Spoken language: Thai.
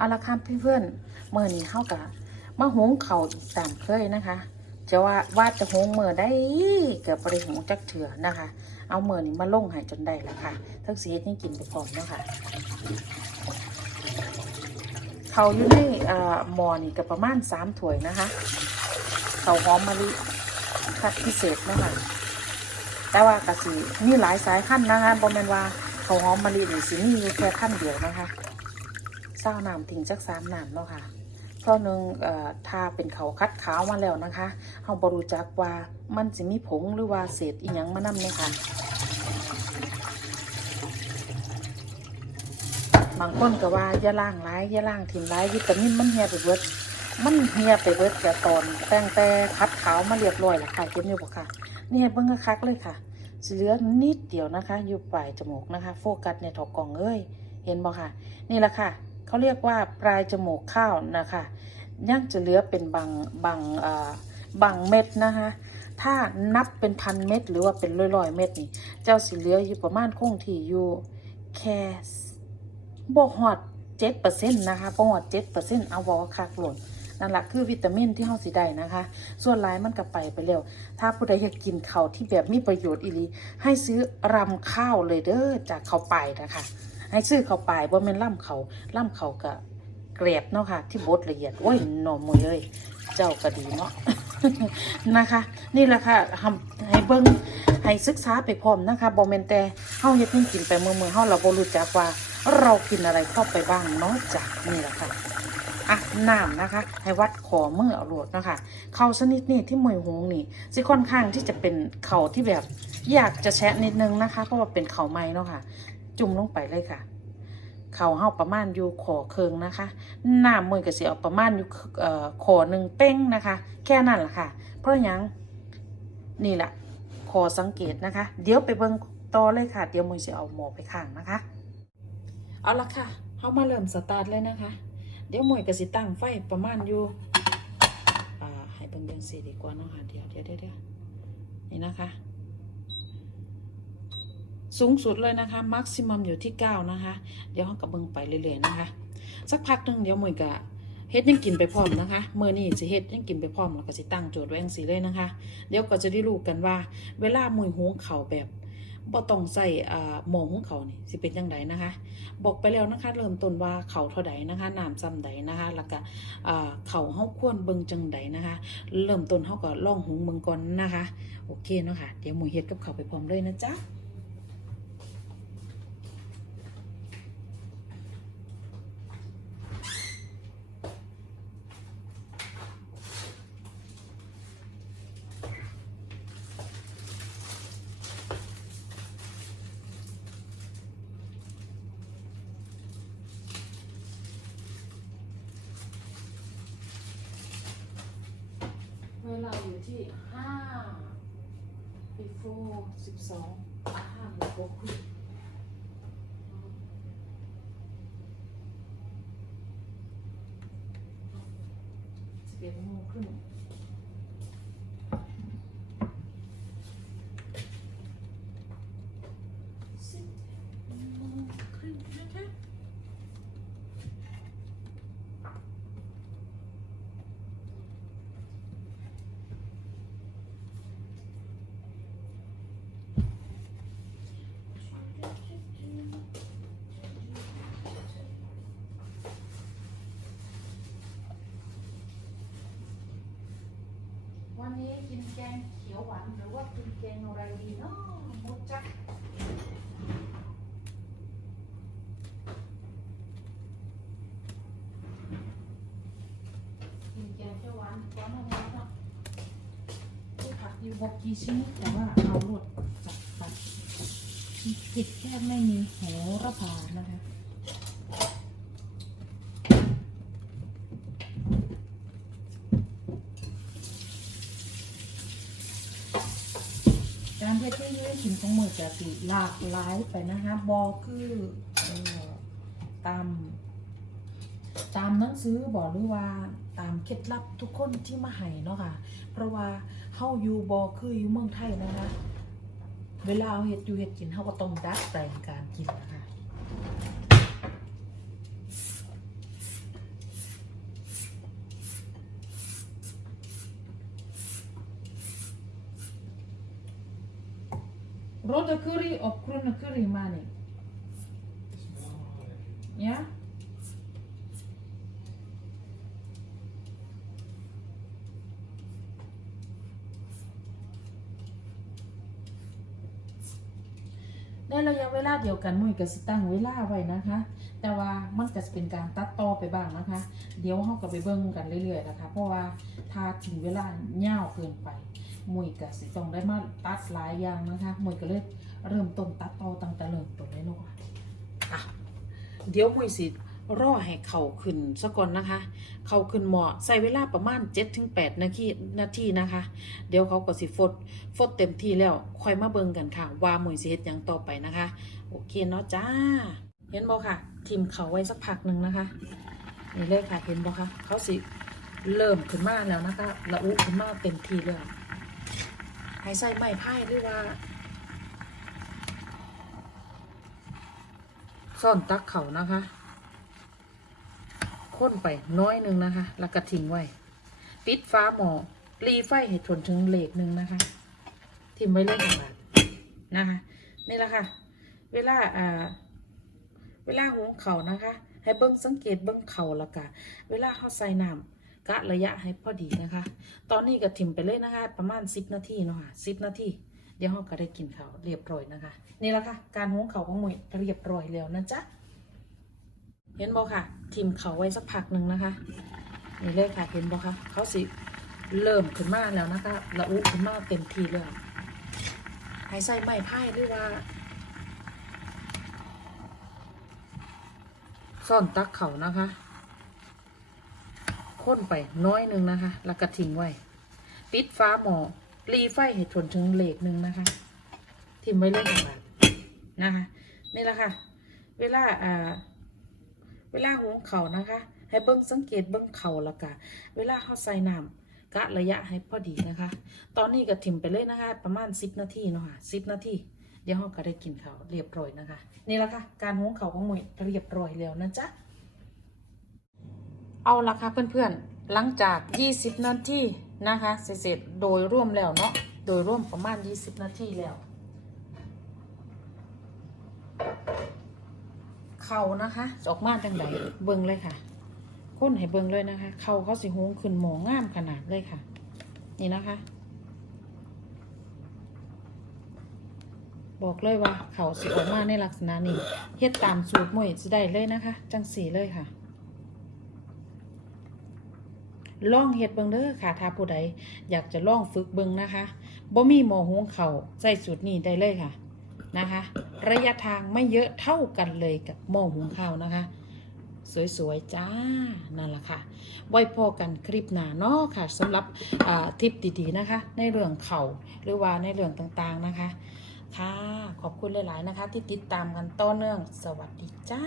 เอาละครับเพื่อนๆเมื่อนี้เข้ากับมาหงเข่าอีกตามเคยนะคะ จะว่าว่าจะหงเมื่อได้เกือบบริหงจักเถื่อนะคะ เอาเมื่อนี้มาลงหายจนได้แล้วค่ะทั้งสีนี่กินไปพร้อมเนาะคะเขาอยู่ในอ่อหมอนี่ก็ประมาณสามถ้วยนะคะเขาหอมมะลิคัดพิเศษนะคะแต่ว่ากะสีมีหลายสายพันนะคะบอมเมนว่าเขาหอมมะลินี่สิมีอยู่แค่พันเดียวนะคะ เศร้าน้ำทิ้งจักสามน้ำเนาะค่ะเพราะหนึ่งถ้าเป็นเขาคัดขาวมาแล้วนะคะเราบรูจักว่ามันสิมีผงหรือว่าเศษอีหยังมานำเนี่ยค่ะ บางคนก็ว่าอย่าล่างร้ายอย่าล่างถิ่มร้ายวิตามินมันเฮียไปเบิดมันเฮียไปเบิดแต่ตอนแต่งแต่คัดขาวมาเรียบร้อยแล้วค่ะเห็นอยู่ปะค่ะเนี่ยเบิ่งคักเลยค่ะสเหลือนิดเดียวนะคะ อยู่ปลายจมูกนะคะ โฟกัสเนี่ยถอกกล่องเอ้ยเห็นบ่ค่ะ นี่แหละค่ะ เขาเรียกว่าปลายจมูกข้าวนะคะยังจะเหลือเป็นบางบางเออบางเม็ดนะคะถ้านับเป็นพันเม็ดหรือว่าเป็นร้อยๆเม็ดนี่ เจ้าสิเหลืออยู่ประมาณคงที่อยู่แค่บ่ฮอดเจ็ดเปอร์เซ็นต์นะคะบ่ฮอดเจ็ดเปอร์เซ็นต์เอาวอคักหล่นนั่นแหละคือวิตามินที่เฮาสิได้นะคะ ส่วนหลายมันก็ไปไปแล้วถ้าผู้ใดอยากกินข้าวที่แบบมีประโยชน์อีลีให้ซื้อรำข้าวเลยเด้อจากเขาวปนะคะ ให้ซื้อเข้าปลายบ่แม่นล่ำเขาล่ำเขาก็เกรบเนาะค่ะ ที่บดละเอียดโอ้ยหนอมมือเลย เจ้าก็ดีเนาะนะคะ นี่แหละค่ะทำให้เบิ้งให้ศึกษาไปพร้อมนะคะบ่แม่นแต่เฮาเฮ็ดให้กินไปมือมือเฮาเราบ่รู้จักว่า เรากินอะไรเข้าไปบ้างเนาะจากนี่แหละค่ะอะน้ำนะคะ ให้วัดขอมือเอาโหลดนะคะเขาชนิดนี่ที่มวยหงนี่สิค่อนข้างที่จะเป็นเข่าที่แบบอยากจะแชะนิดนึงนะคะ เพราะว่าเป็นเข่าไม้เนาะค่ะ จุ่มลงไปเลยค่ะเขาเฮาประมาณอยู่ขอเคืองนะคะหน้ำมือก็สิเอาประมาณอยู่เอ่อขอหนึ่งเป้งนะคะ แค่นั้นแหละค่ะ เพราะยังนี่แหละขอสังเกตนะคะ เดี๋ยวไปเบิ่งต่อเลยค่ะ เดี๋ยวมือจะเอาหมอไปข้างนะคะ เอาละค่ะเฮามาเริ่มสตาร์ทเลยนะคะ เดี๋ยวมวยก็สิตั้งไฟประมาณอยู่อ่าให้เบิ่งเบิ่งสีดีกว่าเนาะค่ะเดียวเดี๋ยวเดี๋ยวเดี๋ยวนี่นะคะ สูงสุดเลยนะคะมักซิมัมอยู่ที่ 9 นะคะ เดี๋ยวเราก็เบิ่งไปเรื่อยๆนะคะ สักพักหนึ่งเดี๋ยวมวยก็เฮ็ดยังกินไปพร้อมนะคะเมื่อนี้สิเฮ็ดยังกินไปพร้อมแล้วก็สิตั้งโจทย์ไว้งซี่เลยนะคะ เดี๋ยวก็จะได้รู้กันว่า เวลามวยหุงข้าแบบบ่ต้องใส่อ่าหม้อหุงข้านี่สิเป็นจังไดนะคะ บอกไปแล้วนะคะ เริ่มต้นว่าเขาเท่าใดนะคะน้ำซ้ำใดนะคะ แล้วก็อ่าเขาเฮาควรเบิ่งจังใดนะคะ เริ่มต้นเฮาก็ล่องหงเบิ่งก่อนนะคะ โอเคเนาะค่ะเดี๋ยวหมูเฮ็ดกับเขาไปพร้อมเลยนะจ๊ะ เวลาอยู่ที่ห้า before สิบสองห้าโมงครึ่งสิบเอ็ดโมงครึ่งสิบเอ็ดโมงครึ่งนะคะ วันนี้กินแกงเขียวหวานหรือว่ากินแกงอะไรดีเนาะมุจักกินแกงเขียวหวานก่อนนะเนาะผักอยู่บกกี่ชนิดแต่ว่าเอาหมดจัดไปผิดแค่ไม่มีโหระพานะคะ การเพื่อที่จะได้กินของมือจะสีหลากหลายไปนะคะบอคือเอ่อตาม ตามหนังสือบอกหรือว่าตามเคล็ดลับทุกคนที่มาให้เนาะค่ะ เพราะว่าเฮาอยู่บอคืออยู่เมืองไทยนะคะ เวลาเอาเห็ดอยู่เห็ดกินเฮาก็ต้องดัดแปลงการกินนะคะ Rode curry och groene curry maning. Ja? ในระยะเวลาเดียวกันมุ้ยก็สิตั้งเวลาไว้นะคะ แต่ว่ามันก็จะเป็นการตัดต่อไปบ้างนะคะ เดี๋ยวเราก็ไปเบิ่งกันเรื่อยๆนะคะ เพราะว่าถ้าถึงเวลายาวเกินไป มุ้ยก็สิต้องได้มาตัดหลายอย่างนะคะมุ้ยก็เลยเริ่มต้นตัดต่อตั้งแต่เริ่มต้นเลยเนาะอะเดี๋ยวมุ้ยสิรอให้เข่าขึ้นซะก่อนนะคะ เข่าขึ้นเหมาะใส่เวลาประมาณ7-8นาทีนาทีนะคะ เดี๋ยวเขาก็สิฟดฟดเต็มที่แล้วค่อยมาเบิ่งกันค่ะ ว่ามุ้ยสิเฮ็ดหยังต่อไปนะคะ โอเคเนาะจ้า เห็นบ่ค่ะทิมเขาไว้สักพักหนึ่งนะคะนี่เลยค่ะเห็นบ่คะเขาสิเริ่มขึ้นมาแล้วนะคะระอุขึ้นมาเต็มที่แล้ว ให้ใส่ไม้พายหรือว่าซ่อนตักเขานะคะค้นไปน้อยหนึ่งนะคะ แล้วก็ทิ้งไว้ ปิดฟ้าหมอรีไฟให้ทนถึงเลขหนึ่งนะคะ ทิมไว้เลยค่ะบาทนะคะ นี่แหละค่ะ เวลาอ่า เวลาหุงเขานะคะ ให้เบิ้งสังเกตเบิ้งเขาละกะ เวลาเขาใส่น้ำ กะระยะให้พอดีนะคะ ตอนนี้ก็ถิ่มไปเลยนะคะ ประมาณ 10 นาทีเนาะค่ะ10นาทีเดี๋ยวเราก็ได้กินเขาวเรียบร้อยนะคะ นี่แหละค่ะ การหุงเขาวของหมวยเรียบร้อยแล้วนะจ๊ะเห็นบ่ค่ะทิมเขาไว้สักพักหนึ่งนะคะนี่เลยค่ะเห็นบ่คะเขาสิเริ่มขึ้นมาแล้วนะคะระอุขึ้นมาเต็มที่แล้วให้ใส่ไม้พายหรือว่าซ่อนตักเขานะคะ้นไปน้อยหนึ่งนะคะ แล้วก็ทิ้งไว้ ปิดฟ้าหมอรีไฟให้ทนถึงเลขหนึ่งนะคะ ทิ้งไว้เลยค่ะนะคะ นี่แหละค่ะ เวลาอ่าเวลาหุงเขานะคะ ให้เบิ้งสังเกตเบิ้งเขาละกะเวลาเขาใส่น้ำกะระยะให้พอดีนะคะ ตอนนี้ก็ถิ่มไปเลยนะคะ ประมาณ10นาทีเนาะค่ะ10นาทีเดี๋ยวเราก็ได้กินเขาเรียบร้อยนะคะ นี่แหละค่ะ การหุงเขาของมวยเรียบร้อยแล้วนะจ๊ะ เอาละค่ะเพื่อนๆ หลังจาก 20 นาทีนะคะ เสร็จๆโดยร่วมแล้วเนาะ โดยร่วมประมาณ 20 นาทีแล้ว เขานะคะออกมาจังไดเบิ่งเลยค่ะค้นให้เบิ่งเลยนะคะ เขาเขาสิหงขึ้นหมองงามขนาดเลยค่ะ นี่นะคะ บอกเลยว่า เขาสิออกมาในลักษณะนี้ เฮ็ดตามสูตรมวยสิได้เลยนะคะ จังสีเลยค่ะ ลองเฮ็ดเบิ่งเด้อค่ะถ้าผู้ใดอยากจะลองฝึกเบิ่งนะคะบ่มีหมอหุงเขาวใส่สูตรนี้ได้เลยค่ะนะคะ ระยะทางไม่เยอะเท่ากันเลยกับหม้อหุงข้าวนะคะ สวยๆจ้านั่นแหละค่ะไว้พอกันคลิปหน้าเนาะค่ะสำหรับทิปดีๆนะคะ ในเรื่องเข่าหรือว่าในเรื่องต่างๆนะคะค่ะขอบคุณหลายๆนะคะ ที่ติดตามกันต่อเนื่อง สวัสดีจ้า